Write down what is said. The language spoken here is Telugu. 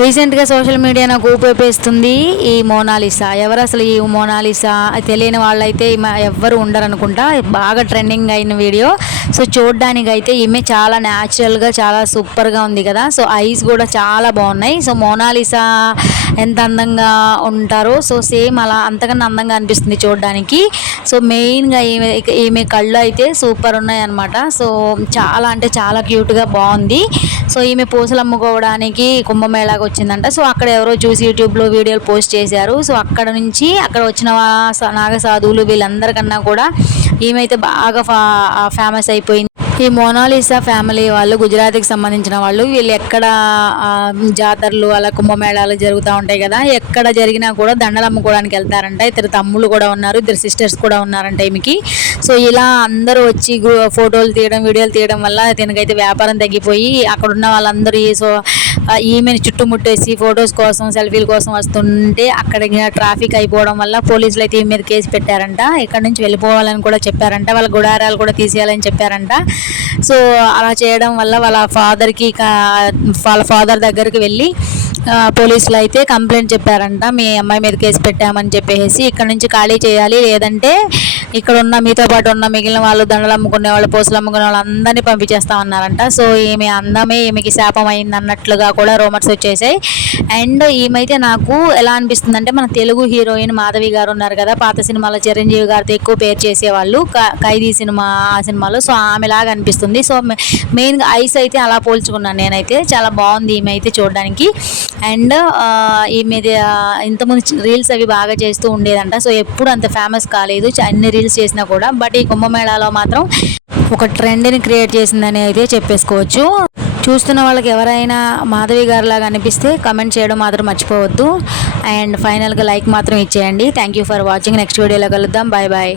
రీసెంట్గా సోషల్ మీడియా నాకు ఊపేపేస్తుంది ఈ మోనాలిసా ఎవరు అసలు ఈ మోనాలిసా తెలియని వాళ్ళైతే ఎవ్వరు ఉండరు అనుకుంటా బాగా ట్రెండింగ్ అయిన వీడియో సో చూడడానికి అయితే ఈమె చాలా న్యాచురల్గా చాలా సూపర్గా ఉంది కదా. సో ఐస్ కూడా చాలా బాగున్నాయి. సో మోనాలిసా ఎంత అందంగా ఉంటారో సో సేమ్ అలా అంతకన్నా అందంగా అనిపిస్తుంది చూడడానికి. సో మెయిన్గా ఈమె ఈమె కళ్ళు అయితే సూపర్ ఉన్నాయి అనమాట సో చాలా అంటే చాలా క్యూట్గా బాగుంది. సో ఈమె పూసలు అమ్ముకోవడానికి కుంభమేళాకి వచ్చిందంట. సో అక్కడ ఎవరో చూసి యూట్యూబ్లో వీడియోలు పోస్ట్ చేశారు. సో అక్కడ నుంచి అక్కడ వచ్చిన స- నాగ సాధువులు వీళ్ళందరికన్నా కూడా ఈమె అయితే బాగా ఫా ఫేమస్ అయిపోయింది. ఈ మోనాలిసా ఫ్యామిలీ వాళ్ళు గుజరాత్కి సంబంధించిన వాళ్ళు వీళ్ళు ఎక్కడ జాతరలు అలా కుంభమేళాలు జరుగుతూ ఉంటాయి కదా ఎక్కడ జరిగినా కూడా దండలు అమ్ముకోవడానికి వెళ్తారంట. ఇద్దరు తమ్ముళ్ళు కూడా ఉన్నారు ఇద్దరు సిస్టర్స్ కూడా ఉన్నారంట ఈమెకి. సో ఇలా అందరూ వచ్చి ఫోటోలు తీయడం వీడియోలు తీయడం వల్ల దీనికైతే వ్యాపారం తగ్గిపోయి అక్కడ ఉన్న వాళ్ళందరూ సో ఈమెను చుట్టుముట్టేసి ఫొటోస్ కోసం సెల్ఫీల కోసం వస్తుంటే అక్కడ ట్రాఫిక్ అయిపోవడం వల్ల పోలీసులు అయితే ఈమె మీద కేసు పెట్టారంట. ఇక్కడ నుంచి వెళ్ళిపోవాలని కూడా చెప్పారంట. వాళ్ళ గుడారాలు కూడా తీసేయాలని చెప్పారంట. సో అలా చేయడం వల్ల వాళ్ళ ఫాదర్కి వాళ్ళ ఫాదర్ దగ్గరికి వెళ్ళి పోలీసులు అయితే కంప్లైంట్ చెప్పారంట. మీ అమ్మాయి మీద కేసు పెట్టామని చెప్పేసి ఇక్కడ నుంచి ఖాళీ చేయాలి. లేదంటే ఇక్కడ ఉన్న మీతో పాటు ఉన్న మిగిలిన వాళ్ళు దండలు అమ్ముకునే వాళ్ళు పూసలు అమ్ముకునే వాళ్ళు అందరినీ పంపించేస్తామన్నారంట. సో ఈమె అందమే ఈమెకి శాపం అయింది అన్నట్లుగా కూడా రూమర్స్ వచ్చేసాయి. అండ్ ఈమెయితే నాకు ఎలా అనిపిస్తుంది అంటే మన తెలుగు హీరోయిన్ మాధవి గారు ఉన్నారు కదా పాత సినిమాలో చిరంజీవి గారితో ఎక్కువ పేరు చేసేవాళ్ళు క- ఖైదీ సినిమా ఆ సినిమాలో. సో ఆమెలాగా అనిపిస్తుంది. సో మె- మెయిన్గా ఐస్ అయితే అలా పోల్చుకున్నాను నేనైతే. చాలా బాగుంది ఈమె అయితే చూడడానికి. అండ్ ఈమె ఇంతకుముందు రీల్స్ అవి బాగా చేస్తూ ఉండేదంట. సో ఎప్పుడు అంత ఫేమస్ కాలేదు. అన్ని రీల్స్ చేసినా కూడా. బట్ ఈ కుంభమేళాలో మాత్రం ఒక ట్రెండ్ని క్రియేట్ చేసిందని అయితే చెప్పేసుకోవచ్చు. చూస్తున్న వాళ్ళకి ఎవరైనా మాధవి గారు లాగా అనిపిస్తే కమెంట్ చేయడం మాత్రం మర్చిపోవద్దు. అండ్ ఫైనల్గా లైక్ మాత్రం ఇచ్చేయండి. Thank you for watching. Next వీడియోలో కలుద్దాం. Bye bye.